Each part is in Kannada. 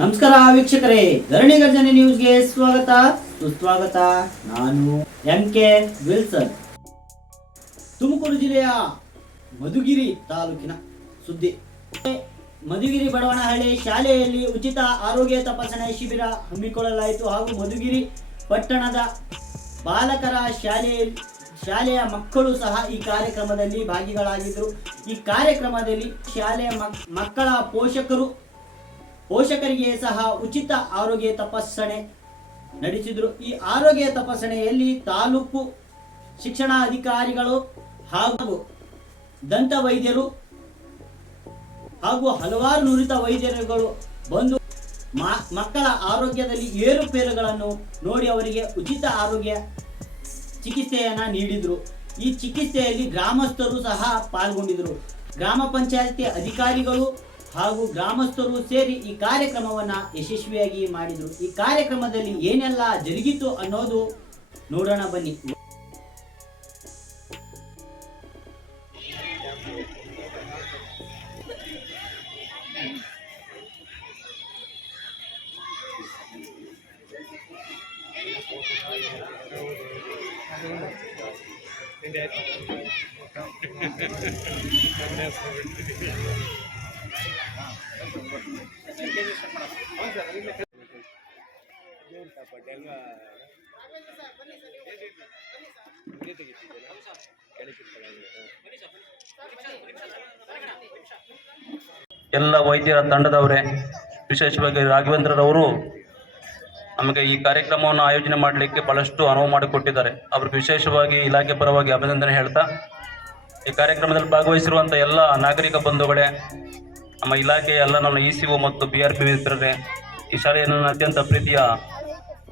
ನಮಸ್ಕಾರ ವೀಕ್ಷಕರೇ, ಧರಣಿ ಗರ್ಜನೆ ನ್ಯೂಸ್ಗೆ ಸ್ವಾಗತ ಸುಸ್ವಾಗತ. ನಾನು MK ವಿಲ್ಸನ್. ತುಮಕೂರು ಜಿಲ್ಲೆಯ ಮಧುಗಿರಿ ತಾಲೂಕಿನ ಸುದ್ದಿ. ಮಧುಗಿರಿ ಬಡವನಹಳ್ಳಿ ಶಾಲೆಯಲ್ಲಿ ಉಚಿತ ಆರೋಗ್ಯ ತಪಾಸಣೆ ಶಿಬಿರ ಹಮ್ಮಿಕೊಳ್ಳಲಾಯಿತು ಹಾಗೂ ಮಧುಗಿರಿ ಪಟ್ಟಣದ ಬಾಲಕರ ಶಾಲೆಯ ಮಕ್ಕಳು ಸಹ ಈ ಕಾರ್ಯಕ್ರಮದಲ್ಲಿ ಭಾಗಿಗಳಾಗಿದ್ದರು. ಈ ಕಾರ್ಯಕ್ರಮದಲ್ಲಿ ಶಾಲೆಯ ಮಕ್ಕಳ ಪೋಷಕರಿಗೆ ಸಹ ಉಚಿತ ಆರೋಗ್ಯ ತಪಾಸಣೆ ನಡೆಸಿದರು. ಈ ಆರೋಗ್ಯ ತಪಾಸಣೆಯಲ್ಲಿ ತಾಲೂಕು ಶಿಕ್ಷಣಾಧಿಕಾರಿಗಳು ಹಾಗೂ ದಂತ ವೈದ್ಯರು ಹಾಗೂ ಹಲವಾರು ನುರಿತ ವೈದ್ಯರುಗಳು ಬಂದು ಮಕ್ಕಳ ಆರೋಗ್ಯದಲ್ಲಿ ಏರುಪೇರುಗಳನ್ನು ನೋಡಿ ಅವರಿಗೆ ಉಚಿತ ಆರೋಗ್ಯ ಚಿಕಿತ್ಸೆಯನ್ನು ನೀಡಿದರು. ಈ ಚಿಕಿತ್ಸೆಯಲ್ಲಿ ಗ್ರಾಮಸ್ಥರು ಸಹ ಪಾಲ್ಗೊಂಡಿದ್ದರು. ಗ್ರಾಮ ಪಂಚಾಯತಿ ಅಧಿಕಾರಿಗಳು ಹಾಗೂ ಗ್ರಾಮಸ್ಥರು ಸೇರಿ ಈ ಕಾರ್ಯಕ್ರಮವನ್ನು ಯಶಸ್ವಿಯಾಗಿ ಮಾಡಿದರು. ಈ ಕಾರ್ಯಕ್ರಮದಲ್ಲಿ ಏನೆಲ್ಲ ಜರುಗಿತು ಅನ್ನೋದು ನೋಡೋಣ ಬನ್ನಿ. ಎಲ್ಲ ವೈದ್ಯರ ತಂಡದವರೇ, ವಿಶೇಷವಾಗಿ ರಾಘವೇಂದ್ರರವರು ನಮಗೆ ಈ ಕಾರ್ಯಕ್ರಮವನ್ನು ಆಯೋಜನೆ ಮಾಡಲಿಕ್ಕೆ ಬಹಳಷ್ಟು ಅನುವು ಮಾಡಿಕೊಟ್ಟಿದ್ದಾರೆ. ಅವ್ರಿಗೆ ವಿಶೇಷವಾಗಿ ಇಲಾಖೆ ಪರವಾಗಿ ಅಭಿನಂದನೆ ಹೇಳ್ತಾ, ಈ ಕಾರ್ಯಕ್ರಮದಲ್ಲಿ ಭಾಗವಹಿಸಿರುವಂಥ ಎಲ್ಲ ನಾಗರಿಕ ಬಂಧುಗಳೇ, ನಮ್ಮ ಇಲಾಖೆಯ ಎಲ್ಲ ನನ್ನ ECO ಮತ್ತು BRP ಮಿತ್ರರೇ, ಈ ಶಾಲೆಯ ನನ್ನ ಅತ್ಯಂತ ಪ್ರೀತಿಯ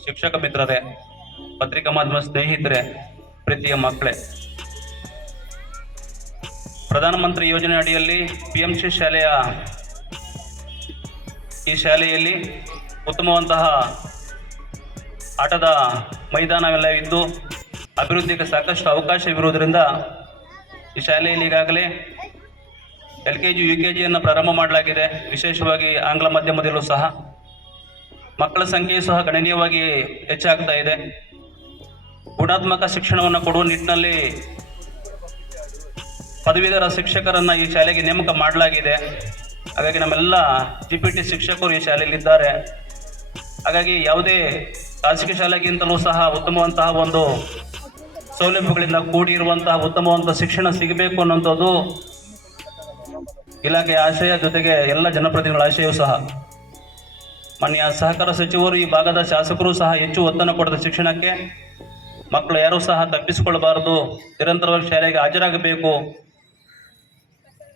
ಶಿಕ್ಷಕ ಮಿತ್ರರೇ, ಪತ್ರಿಕಾ ಮಾಧ್ಯಮ ಸ್ನೇಹಿತರೆ, ಪ್ರೀತಿಯ ಮಕ್ಕಳೇ, ಪ್ರಧಾನಮಂತ್ರಿ ಯೋಜನೆ ಅಡಿಯಲ್ಲಿ PMC ಈ ಶಾಲೆಯಲ್ಲಿ ಉತ್ತಮವಂತಹ ಆಟದ ಮೈದಾನವೆಲ್ಲ ಇದ್ದು ಅಭಿವೃದ್ಧಿಗೆ ಸಾಕಷ್ಟು ಅವಕಾಶವಿರುವುದರಿಂದ ಈ ಶಾಲೆಯಲ್ಲಿ ಈಗಾಗಲೇ LKG UKGಯನ್ನು ಪ್ರಾರಂಭ ಮಾಡಲಾಗಿದೆ. ವಿಶೇಷವಾಗಿ ಆಂಗ್ಲ ಮಾಧ್ಯಮದಲ್ಲೂ ಸಹ ಮಕ್ಕಳ ಸಂಖ್ಯೆಯು ಸಹ ಗಣನೀಯವಾಗಿ ಹೆಚ್ಚಾಗ್ತಾ ಇದೆ. ಗುಣಾತ್ಮಕ ಶಿಕ್ಷಣವನ್ನು ಕೊಡುವ ನಿಟ್ಟಿನಲ್ಲಿ ಪದವೀಧರ ಶಿಕ್ಷಕರನ್ನು ಈ ಶಾಲೆಗೆ ನೇಮಕ ಮಾಡಲಾಗಿದೆ. ಹಾಗಾಗಿ ನಮ್ಮೆಲ್ಲ GPT ಶಿಕ್ಷಕರು ಈ ಶಾಲೆಯಲ್ಲಿದ್ದಾರೆ. ಹಾಗಾಗಿ ಯಾವುದೇ ಖಾಸಗಿ ಶಾಲೆಗಿಂತಲೂ ಸಹ ಉತ್ತಮವಂತಹ ಒಂದು ಸೌಲಭ್ಯಗಳಿಂದ ಕೂಡಿರುವಂತಹ ಉತ್ತಮವಂತಹ ಶಿಕ್ಷಣ ಸಿಗಬೇಕು ಅನ್ನೋಂಥದ್ದು ಇಲಾಖೆಯ ಆಶಯ, ಜೊತೆಗೆ ಎಲ್ಲ ಜನಪ್ರತಿನಿಧಿಗಳ ಆಶಯವೂ ಸಹ. ಮಾನ್ಯ ಸಹಕಾರ ಸಚಿವರು, ಈ ಭಾಗದ ಶಾಸಕರು ಸಹ ಹೆಚ್ಚು ಒತ್ತನ್ನು ಕೊಡದ ಶಿಕ್ಷಣಕ್ಕೆ ಮಕ್ಕಳು ಯಾರೂ ಸಹ ತಪ್ಪಿಸಿಕೊಳ್ಳಬಾರದು, ನಿರಂತರವಾಗಿ ಶಾಲೆಗೆ ಹಾಜರಾಗಬೇಕು,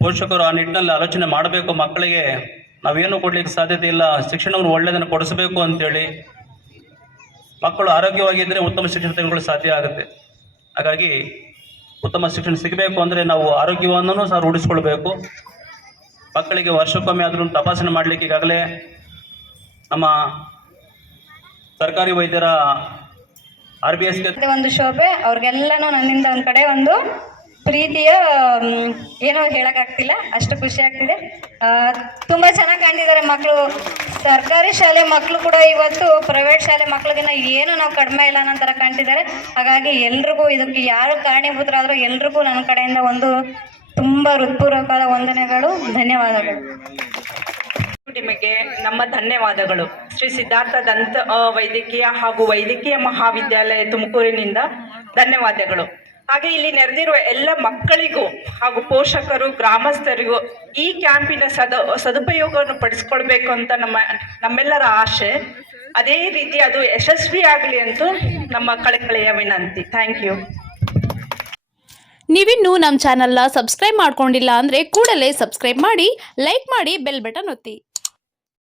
ಪೋಷಕರು ಆ ನಿಟ್ಟಿನಲ್ಲಿ ಆಲೋಚನೆ ಮಾಡಬೇಕು. ಮಕ್ಕಳಿಗೆ ನಾವೇನು ಕೊಡಲಿಕ್ಕೆ ಸಾಧ್ಯತೆ ಇಲ್ಲ, ಶಿಕ್ಷಣವನ್ನು ಒಳ್ಳೆಯದನ್ನು ಕೊಡಿಸಬೇಕು ಅಂತೇಳಿ. ಮಕ್ಕಳು ಆರೋಗ್ಯವಾಗಿದ್ದರೆ ಉತ್ತಮ ಶಿಕ್ಷಣ ತೆಗೆದುಕೊಳ್ಳಲು ಸಾಧ್ಯ ಆಗುತ್ತೆ. ಹಾಗಾಗಿ ಉತ್ತಮ ಶಿಕ್ಷಣ ಸಿಗಬೇಕು ಅಂದರೆ ನಾವು ಆರೋಗ್ಯವನ್ನು ಸಹ ರೂಢಿಸ್ಕೊಳ್ಬೇಕು. ಮಕ್ಕಳಿಗೆ ವರ್ಷಕ್ಕೊಮ್ಮೆ ಆದರೂ ತಪಾಸಣೆ ಮಾಡಲಿಕ್ಕೆ ಈಗಾಗಲೇ ನಮ್ಮ ಸರ್ಕಾರಿ ವೈದ್ಯರ RBSಗೆ ಒಂದು ಶೋಭೆ ಅವ್ರಿಗೆಲ್ಲನೂ ನನ್ನಿಂದ ಒಂದು ಕಡೆ ಒಂದು ಪ್ರೀತಿಯ ಏನೋ ಹೇಳೋಕ್ಕಾಗ್ತಿಲ್ಲ, ಅಷ್ಟು ಖುಷಿ ಆಗ್ತಿದೆ. ತುಂಬ ಚೆನ್ನಾಗಿ ಕಾಣ್ತಿದ್ದಾರೆ ಮಕ್ಕಳು. ಸರ್ಕಾರಿ ಶಾಲೆ ಮಕ್ಕಳು ಕೂಡ ಇವತ್ತು ಪ್ರೈವೇಟ್ ಶಾಲೆ ಮಕ್ಕಳಿಗಿನ್ನ ಏನು ನಾವು ಕಡಿಮೆ ಇಲ್ಲ ಅನ್ನೋ ಥರ ಕಾಣ್ತಿದ್ದಾರೆ. ಹಾಗಾಗಿ ಎಲ್ರಿಗೂ ಇದಕ್ಕೆ ಯಾರು ಕಾರಣೀಭೂತರಾದರೂ ಎಲ್ರಿಗೂ ನನ್ನ ಕಡೆಯಿಂದ ಒಂದು ತುಂಬ ಹೃತ್ಪೂರ್ವಕವಾದ ವಂದನೆಗಳು, ಧನ್ಯವಾದಗಳು. ನಿಮಗೆ ನಮ್ಮ ಧನ್ಯವಾದಗಳು. ಶ್ರೀ ಸಿದ್ಧಾರ್ಥ ದಂತ ವೈದ್ಯಕೀಯ ಹಾಗೂ ವೈದ್ಯಕೀಯ ಮಹಾವಿದ್ಯಾಲಯ ತುಮಕೂರಿನಿಂದ ಧನ್ಯವಾದಗಳು. ಹಾಗೆ ಇಲ್ಲಿ ನೆರೆದಿರುವ ಎಲ್ಲ ಮಕ್ಕಳಿಗೂ ಹಾಗೂ ಪೋಷಕರು, ಗ್ರಾಮಸ್ಥರಿಗೂ ಈ ಕ್ಯಾಂಪಿನ ಸದುಪಯೋಗವನ್ನು ಪಡಿಸ್ಕೊಳ್ಬೇಕು ಅಂತ ನಮ್ಮೆಲ್ಲರ ಆಶೆ. ಅದೇ ರೀತಿ ಅದು ಯಶಸ್ವಿಯಾಗಲಿ ಅಂತೂ ನಮ್ಮ ಕಳಕಳಿಯ ವಿನಂತಿ. Thank you. ನೀವಿನ್ನೂ ನಮ್ಮ ಚಾನಲ್ನ ಸಬ್ಸ್ಕ್ರೈಬ್ ಮಾಡ್ಕೊಂಡಿಲ್ಲ ಅಂದರೆ ಕೂಡಲೇ ಸಬ್ಸ್ಕ್ರೈಬ್ ಮಾಡಿ, ಲೈಕ್ ಮಾಡಿ, ಬೆಲ್ ಬಟನ್ ಒತ್ತಿ.